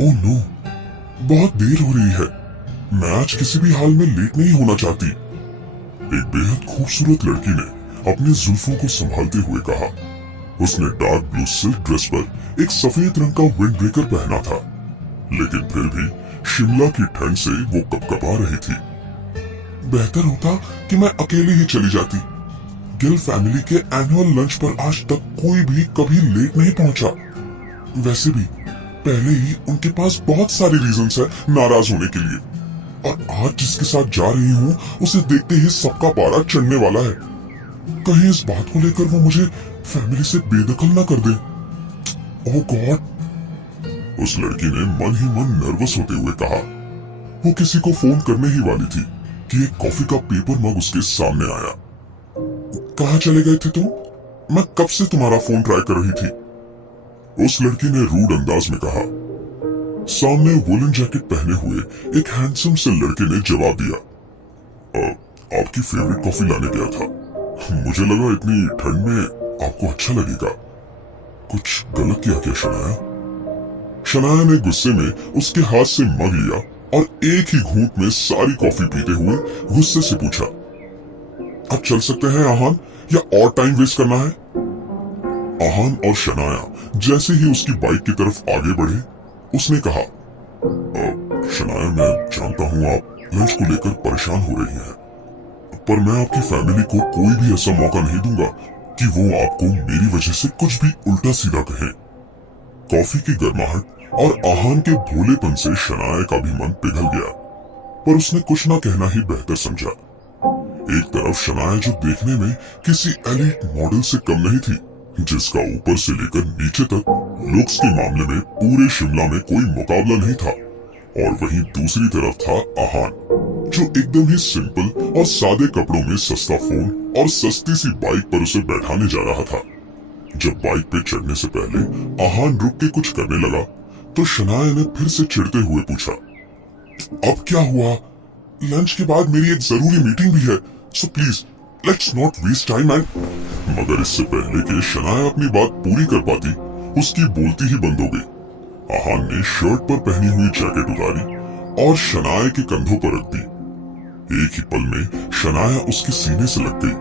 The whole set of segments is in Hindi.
ओह नो, बहुत देर हो रही है। मैं आज किसी भी हाल में लेट नहीं होना चाहती। एक बेहद खूबसूरत लड़की ने अपने जुल्फों को संभालते हुए कहा। उसने डार्क ब्लू सिल्क ड्रेस पर एक सफेद रंग का विंड ब्रेकर पहना था, लेकिन फिर भी शिमला की ठंड से वो कपकपा रही थी। बेहतर होता कि मैं अकेली ही चली जाती। गिल फैमिली के एनुअल लंच पर आज तक कोई भी कभी लेट नहीं पहुंचा। वैसे भी पहले ही उनके पास बहुत सारे रीजंस है नाराज होने के लिए, और आज जिसके साथ जा रही हूँ उसे देखते ही सबका पारा चढ़ने वाला है। कहीं इस बात को लेकर वो मुझे फैमिली से बेदखल ना कर दे। ओह गॉड। उस लड़की ने मन ही मन नर्वस होते हुए कहा। वो किसी को फोन करने ही वाली थी कि एक कॉफी का पेपर मग उसके सामने आया। कहाँ चले गए थे तुम? मैं कब से तुम्हारा फोन ट्राई कर रही थी। उस लड़की ने रूड अंदाज में कहा। सामने वुलन जैकेट पहने हुए एक हैंडसम से लड़के ने जवाब दिया, आपकी फेवरेट कॉफी लाने गया था। मुझे लगा इतनी ठंड में आपको अच्छा लगेगा। कुछ गलत किया क्या शनाया? शनाया ने गुस्से में उसके हाथ से मग लिया और एक ही घूंट में सारी कॉफी पीते हुए गुस्से से पूछा, अब चल सकते हैं आहान, या और टाइम वेस्ट करना है? आहान और शनाया जैसे ही उसकी बाइक की तरफ आगे बढ़े, उसने कहा, शनाया मैं जानता हूँ आप लंच को लेकर परेशान हो रही हैं, पर मैं आपकी फैमिली को कोई भी ऐसा मौका नहीं दूंगा कि वो आपको मेरी वजह से कुछ भी उल्टा सीधा कहें। कॉफी की गर्माहट और आहान के भोलेपन से शनाया का भी मन पिघल गया, पर उसने कुछ ना कहना ही बेहतर समझा। एक तरफ शनाया जो देखने में किसी एलीट मॉडल से कम नहीं थी, जिसका ऊपर से लेकर नीचे तक लुक्स के मामले में पूरे शिमला में कोई मुकाबला नहीं था, और वहीं दूसरी तरफ था आहान, जो एकदम ही सिंपल और सादे कपड़ों में सस्ता फोन और सस्ती सी बाइक पर उसे बैठाने जा रहा था। जब बाइक पे चढ़ने से पहले आहान रुक के कुछ करने लगा तो शनाया ने फिर से चिढ़ते हुए पूछा, अब क्या हुआ? लंच के बाद मेरी एक जरूरी मीटिंग भी है, so please let's not waste time. And मगर इससे पहले कि शनाया अपनी बात पूरी कर पाती, उसकी बोलती ही बंद हो गई। आहान ने शर्ट पर पहनी हुई जैकेट उतारी और शनाया के कंधों पर रख दी। एक ही पल में शनाया उसके सीने से लग गई,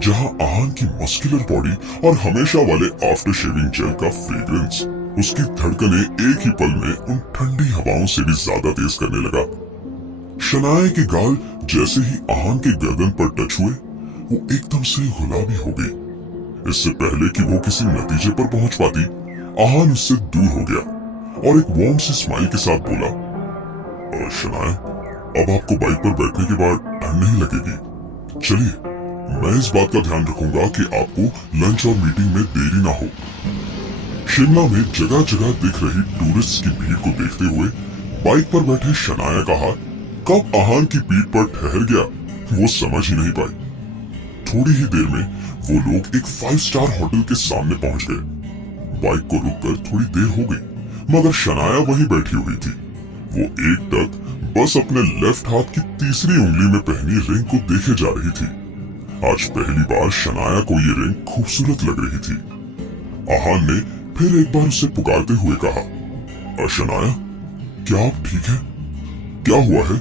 जहां आहान की मस्कुलर बॉडी और हमेशा वाले आफ्टर शेविंग जेल का फ्रेग्रेंस उसकी धड़कनें एक ही पल में उन ठंडी हवाओं से भी ज्यादा तेज करने लगा। शनाया के गाल जैसे ही आहान के गर्दन पर टच हुए, वो एकदम से गुलाबी हो गई। इससे पहले कि वो किसी नतीजे पर पहुंच पाती, आहान उससे दूर हो गया और एक वार्म सी स्माइल के साथ बोला, शनाया अब आपको बाइक पर बैठने के बाद ठंड नहीं लगेगी। चलिए, मैं इस बात का ध्यान रखूंगा कि आपको लंच और मीटिंग में देरी ना हो। शिमला में जगह जगह दिख रही टूरिस्ट की भीड़ को देखते हुए बाइक पर बैठे शनाया का हाथ कब आहान की पीठ पर ठहर गया, वो समझ ही नहीं पाई। थोड़ी ही देर में वो लोग एक 5 स्टार होटल के सामने पहुंच गए। बाइक को रुककर थोड़ी देर हो गई, मगर शनाया वहीं बैठी हुई थी। वो एक टक बस अपने लेफ्ट हाथ की तीसरी उंगली में पहनी रिंग को देखे जा रही थी। आज पहली बार शनाया को ये रिंग खूबसूरत लग रही थी। आहान ने फिर एक बार उसे पुकारते हुए कहा, शनाया क्या आप ठीक हैं? क्या हुआ है?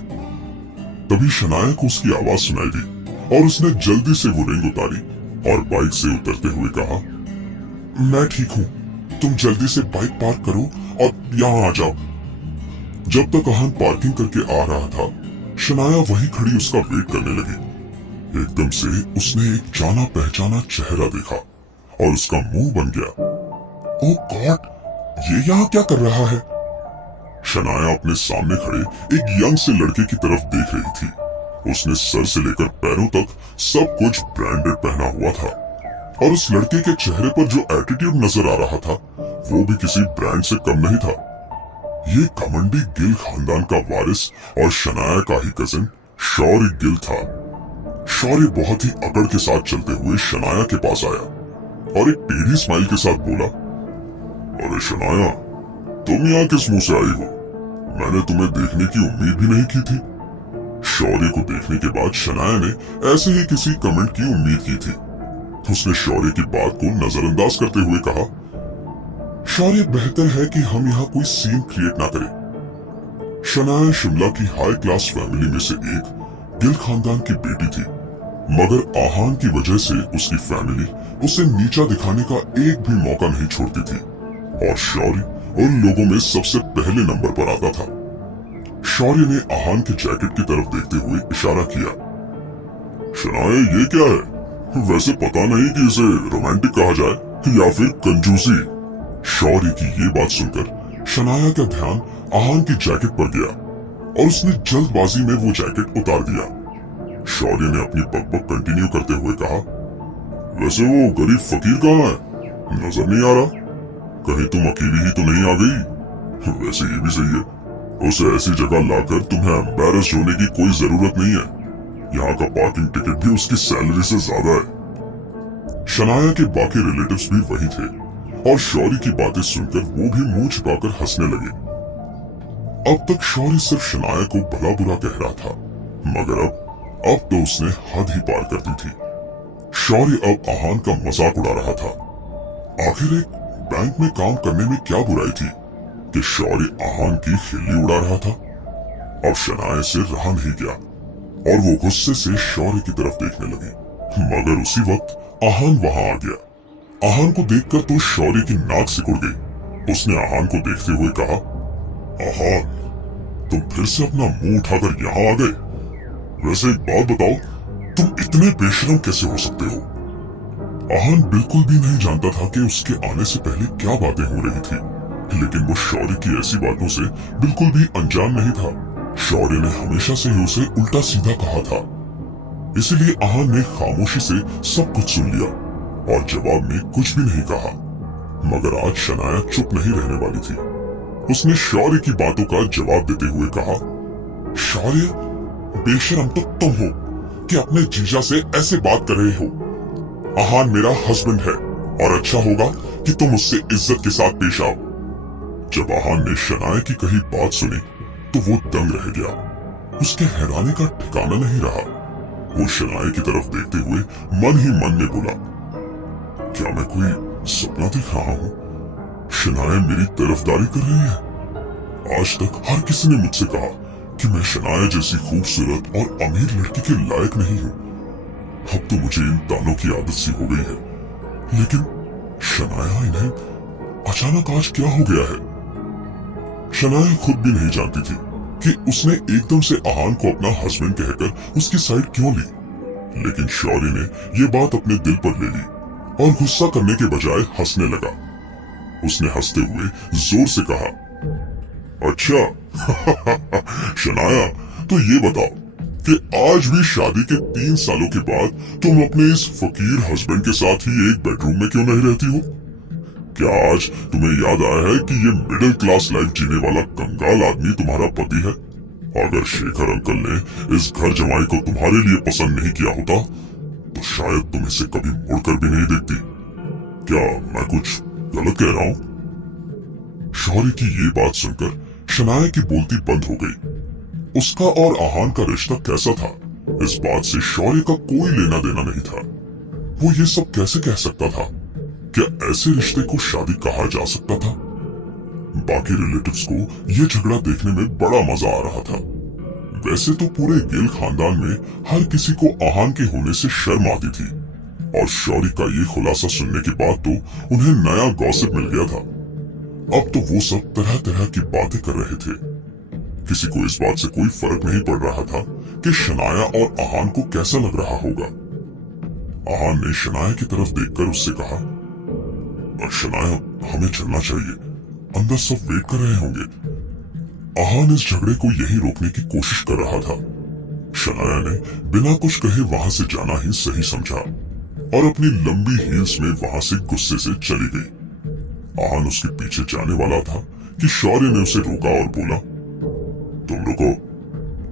तभी शनाया को उसकी आवाज सुनाई दी और उसने जल्दी से वो रिंग उतारी और बाइक से उतरते हुए कहा, मैं ठीक हूँ, तुम जल्दी से बाइक पार्क करो और यहाँ आ जाओ। जब तक आहान पार्किंग करके आ रहा था, शनाया वहीं खड़ी उसका वेट करने लगी। एकदम से उसने एक जाना पहचाना चेहरा देखा और उसका मुंह बन गया। ओह गॉड, ये यहाँ क्या कर रहा है? शनाया अपने सामने खड़े एक यंग से लड़के की तरफ देख रही थी। उसने सर से लेकर पैरों तक सब कुछ ब्रांडेड पहना हुआ था, और उस लड़के के चेहरे पर जो एटीट्यूड नजर आ रहा था, वो भी किसी ब्रांड से कम नहीं था। ये घमंडी गिल खानदान का वारिस और शनाया का ही कजिन शौर्य गिल था। शौर्य बहुत ही अकड़ के साथ चलते हुए शनाया के पास आया और एक टेढ़ी स्माइल के साथ बोला, अरे शनाया, तुम यहाँ किस मुंह से आई हो? मैंने तुम्हें देखने की उम्मीद भी नहीं की थी। शौर्य को देखने के बाद शनाया ने ऐसे ही किसी कमेंट की उम्मीद की थी। उसने शौर्य की बात को नजरअंदाज करते हुए कहा, शौर्य, बेहतर है कि हम यहाँ कोई सीन क्रिएट ना करें। शनाया शिमला की हाई क्लास फैमिली में से एक गिल खानदान की बेटी थी, मगर आहान की वजह से उसकी फैमिली उसे नीचा दिखाने का एक भी मौका नहीं छोड़ती थी और शौर्य उन लोगों में सबसे पहले नंबर पर आता था। शौर्य ने आहान के जैकेट की तरफ देखते हुए इशारा किया। शनाया, ये क्या है? वैसे पता नहीं कि इसे रोमांटिक कहा जाए या फिर कंजूसी। शौर्य की ये बात सुनकर शनाया का ध्यान आहान की जैकेट पर गया और उसने जल्दबाजी में वो जैकेट उतार दिया। शौर्य ने अपनी बकबक कंटिन्यू करते हुए कहा, वैसे वो गरीब फकीर कहाँ है? नजर नहीं आ रहा। कहीं तुम अकेली ही तो नहीं आ गई? वैसे ये भी सही है, उसे ऐसी जगह लाकर तुम्हें एम्बैरस होने की कोई जरूरत नहीं है। यहाँ का पार्किंग टिकट भी उसकी सैलरी से ज्यादा है। शनाया के बाकी रिलेटिव्स भी वही थे और शौर्य की बातें सुनकर वो भी मुंह छुपाकर हंसने लगे। अब तक शौर्य सिर्फ शनाया को भला बुरा कह रहा था, मगर अब तो उसने हद ही पार कर दी थी। शौर्य अब आहान का मजाक उड़ा रहा था। आखिर एक बैंक में काम करने में क्या बुराई थी कि शौर्य आहान की खिल्ली उड़ा रहा था। अब शनाया से रहा नहीं गया और वो गुस्से से शौर्य की तरफ देखने लगी, मगर उसी वक्त आहान वहां आ गया। आहान को देखकर तो शौर्य की नाक सिकुड़ गई। उसने आहान को देखते हुए कहा, आहान, तुम फिर से अपना मुंह उठाकर यहाँ आ गए? वैसे एक बात बताओ, तुम इतने बेशरम कैसे हो सकते हो? आहान बिल्कुल भी नहीं जानता था कि उसके आने से पहले क्या बातें हो रही थी, लेकिन वो शौर्य की ऐसी बातों से बिल्कुल भी अनजान नहीं था। शौर्य ने हमेशा से ही उसे उल्टा सीधा कहा था, इसलिए आहान ने खामोशी से सब कुछ सुन लिया और जवाब में कुछ भी नहीं कहा। मगर आज शनाया चुप नहीं रहने वाली थी। उसने शौर्य की बातों का जवाब देते हुए कहा, शौर्य, बेशरम तो तुम हो कि अपने जीजा से ऐसे बात कर रहे हो। आहान मेरा हस्बैंड है और अच्छा होगा कि तुम उससे इज्जत के साथ पेश आओ। जब आहान ने शनाया की कही बात सुनी तो वो दंग रह गया। उसके हैरानी का ठिकाना नहीं रहा। वो शनाया की तरफ देखते हुए मन ही मन में बोला, क्या मैं कोई सपना देख रहा हूँ? शनाया मेरी तरफदारी कर रही है। आज तक हर किसी ने मुझसे कहा कि मैं शनाया जैसी खूबसूरत और अमीर लड़की के लायक नहीं हूँ। अब तो मुझे इन तानों की आदत सी हो गई है। लेकिन शनाया, इन्हें अचानक आज क्या हो गया है? शनाया खुद भी नहीं जानती थी कि उसने एकदम से आहान को अपना हस्बैंड कहकर उसकी साइड क्यों ली। लेकिन शौर्य ने ये बात अपने दिल पर ले ली और गुस्सा करने के बजाय हंसने लगा। उसने हंसते हुए जोर से कहा, अच्छा शनाया, तो ये बताओ कि आज भी शादी के 3 सालों के बाद तुम अपने इस फकीर हस्बैंड के साथ ही एक बेडरूम में क्यों नहीं रहती हो? क्या आज तुम्हें याद आया है कि ये मिडिल क्लास लाइफ जीने वाला कंगाल आदमी तुम्हारा पति है? अगर शेखर अंकल ने इस घर जमाई को तुम्हारे लिए पसंद नहीं किया होता तो शायद तुम इसे कभी मुड़कर भी नहीं देखती। क्या मैं कुछ गलत कह रहा हूँ? शौर्य की ये बात सुनकर शनाया की बोलती बंद हो गई। उसका और आहान का रिश्ता कैसा था, इस बात से शौर्य का कोई लेना देना नहीं था। वो ये सब कैसे कह सकता था? क्या ऐसे रिश्ते को शादी कहा जा सकता था? बाकी रिलेटिव्स को ये झगड़ा देखने में बड़ा मजा आ रहा था। वैसे तो पूरे गिल खानदान में हर किसी को आहान के होने से शर्म आती थी और शौर्य का ये खुलासा सुनने के बाद तो उन्हें नया गॉसिप मिल गया था। अब तो वो सब तरह तरह की बातें कर रहे थे। किसी को इस बात से कोई फर्क नहीं पड़ रहा था कि शनाया और आहान को कैसा लग रहा होगा। आहान ने शनाया की तरफ देखकर उससे कहा, शनाया, हमें चलना चाहिए, अंदर सब वेट कर रहे होंगे। आहान इस झगड़े को यहीं रोकने की कोशिश कर रहा था। शनाया ने बिना कुछ कहे वहां से जाना ही सही समझा और अपनी लंबी हील्स में वहां से गुस्से से चली गई। आहान उसके पीछे जाने वाला था कि शौर्य ने उसे रोका और बोला, तुम रुको,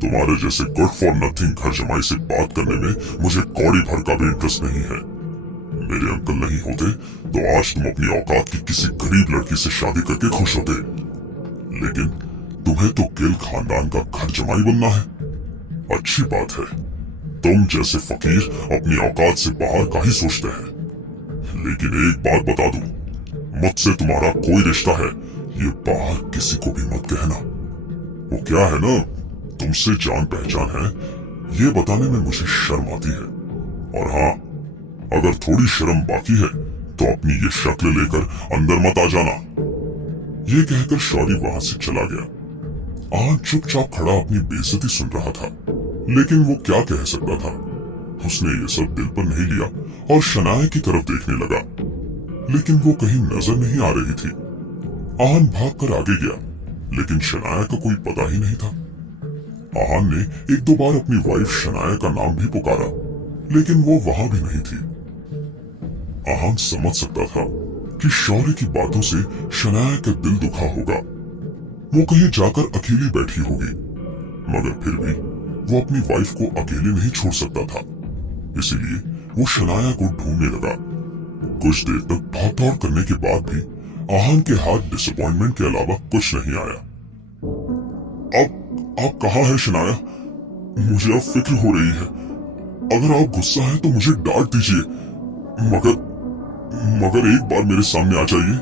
तुम्हारे जैसे गुड फॉर नथिंग घर जमाई से बात करने में मुझे कौड़ी भर का भी इंटरेस्ट नहीं है। मेरे अंकल नहीं होते तो आज तुम अपनी औकात की किसी गरीब लड़की से शादी करके खुश होते, लेकिन तुम्हें तो गिल खानदान का घर जमाई बनना है। अच्छी बात है, तुम जैसे फकीर अपनी औकात से बाहर का ही सोचते हैं। लेकिन एक बात बता दूं, मुझसे तुम्हारा कोई रिश्ता है ये बाहर किसी को भी मत कहना। वो क्या है ना, तुमसे जान पहचान है ये बताने में मुझे शर्म आती है। और हाँ, अगर थोड़ी शर्म बाकी है तो अपनी ये शक्ल लेकर अंदर मत आ जाना। ये कहकर शौरी वहां से चला गया। आहान चुपचाप खड़ा अपनी बेइज्जती सुन रहा था, लेकिन वो क्या कह सकता था। उसने ये सब दिल पर नहीं लिया और शनाया की तरफ देखने लगा, लेकिन वो कहीं नजर नहीं आ रही थी। आहान भागकर आगे गया, लेकिन शनाया का कोई पता ही नहीं था। आहान ने एक दो बार अपनी वाइफ शनाया का नाम भी पुकारा, लेकिन वो वहां भी नहीं थी। आहान समझ सकता था कि शौर्य की बातों से शनाया का दिल दुखा होगा। वो कहीं जाकर अकेली बैठी होगी, मगर फिर भी वो अपनी वाइफ को अकेले नहीं छोड़ सकता था। इसीलिए वो शनाया को ढूंढने लगा। कुछ देर तक भाग दौड़ करने के बाद भी आहान के हाथ डिसअपॉइंटमेंट के अलावा कुछ नहीं आया। अब आप कहाँ हैं शनाया? मुझे अब फिक्र हो रही है। अगर आप गुस्सा है तो मुझे डांट दीजिए, मगर एक बार मेरे सामने आ जाइए।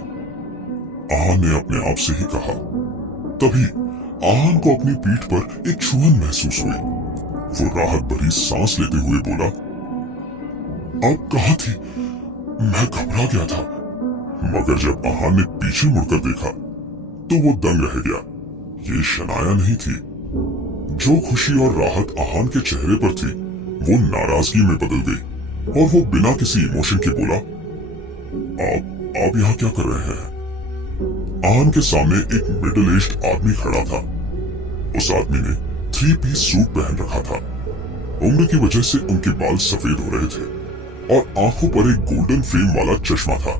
आहान ने अपने आप से ही कहा। तभी आहान को अपनी पीठ पर एक छुअन महसूस हुई। वो राहत भरी सांस लेते हुए बोला, आप कहाँ थी? मैं घबरा गया था। मगर जब आहान ने पीछे मुड़कर देखा तो वो दंग रह गया। ये शनाया नहीं थी। जो खुशी और राहत आहान के चेहरे पर थी वो नाराजगी में बदल गई और वो बिना किसी इमोशन के बोला, आप यहाँ क्या कर रहे हैं? आहान के सामने एक मिडिल एज्ड आदमी खड़ा था। उस आदमी ने 3 पीस सूट पहन रखा था। उम्र की वजह से उनके बाल सफेद हो रहे थे और आंखों पर एक गोल्डन फ्रेम वाला चश्मा था।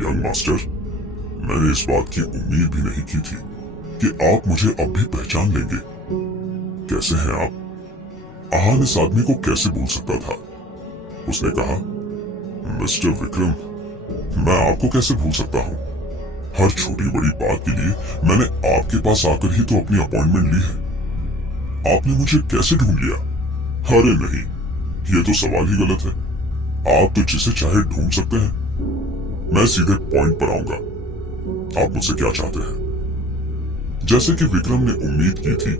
यंग मास्टर, मैंने इस बात की उम्मीद भी नहीं की थी कि आप मुझे अब भी पहचान लेंगे। कैसे हैं आप? आहान इस आदमी को कैसे भूल सकता था। उसने कहा, मिस्टर विक्रम, मैं आपको कैसे भूल सकता हूँ? हर छोटी बड़ी बात के लिए मैंने आपके पास आकर ही तो अपनी अपॉइंटमेंट ली है। आपने मुझे कैसे ढूंढ लिया? अरे नहीं, ये तो सवाल ही गलत है। आप तो जिसे चाहे ढूंढ सकते हैं। मैं सीधे पॉइंट पर आऊंगा। आप मुझसे क्या चाहते हैं? जैसे कि विक्रम ने उम्मीद की थी,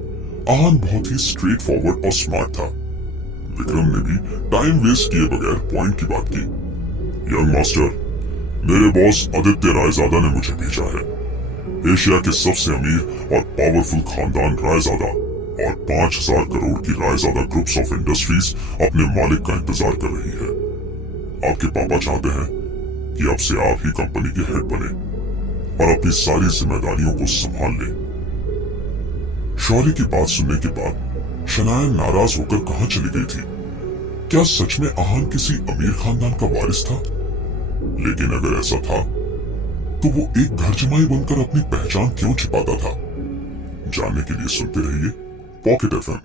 आहान बहुत ही स्ट्रेट फॉरवर्ड और स्मार्ट था। विक्रम ने भी टाइम वेस्ट किए बगैर पॉइंट की बात की। यंग मास्टर, मेरे बॉस आदित्य रायजादा ने मुझे भेजा है। एशिया के सबसे अमीर और पावरफुल खानदान रायजादा और 5000 करोड़ की रायजादा ग्रुप्स ऑफ इंडस्ट्रीज अपने मालिक का इंतजार कर रही है। आपके पापा चाहते हैं कि अब से आप ही कंपनी के हेड बने और अपनी सारी जिम्मेदारियों को संभाल लें। शौर्य की बात सुनने के बाद शनाया नाराज होकर कहां चली गई थी? क्या सच में आहान किसी अमीर खानदान का वारिस था? लेकिन अगर ऐसा था तो वो एक घर जमाई बनकर अपनी पहचान क्यों छिपाता था? जानने के लिए सुनते रहिए पॉकेट एफएम।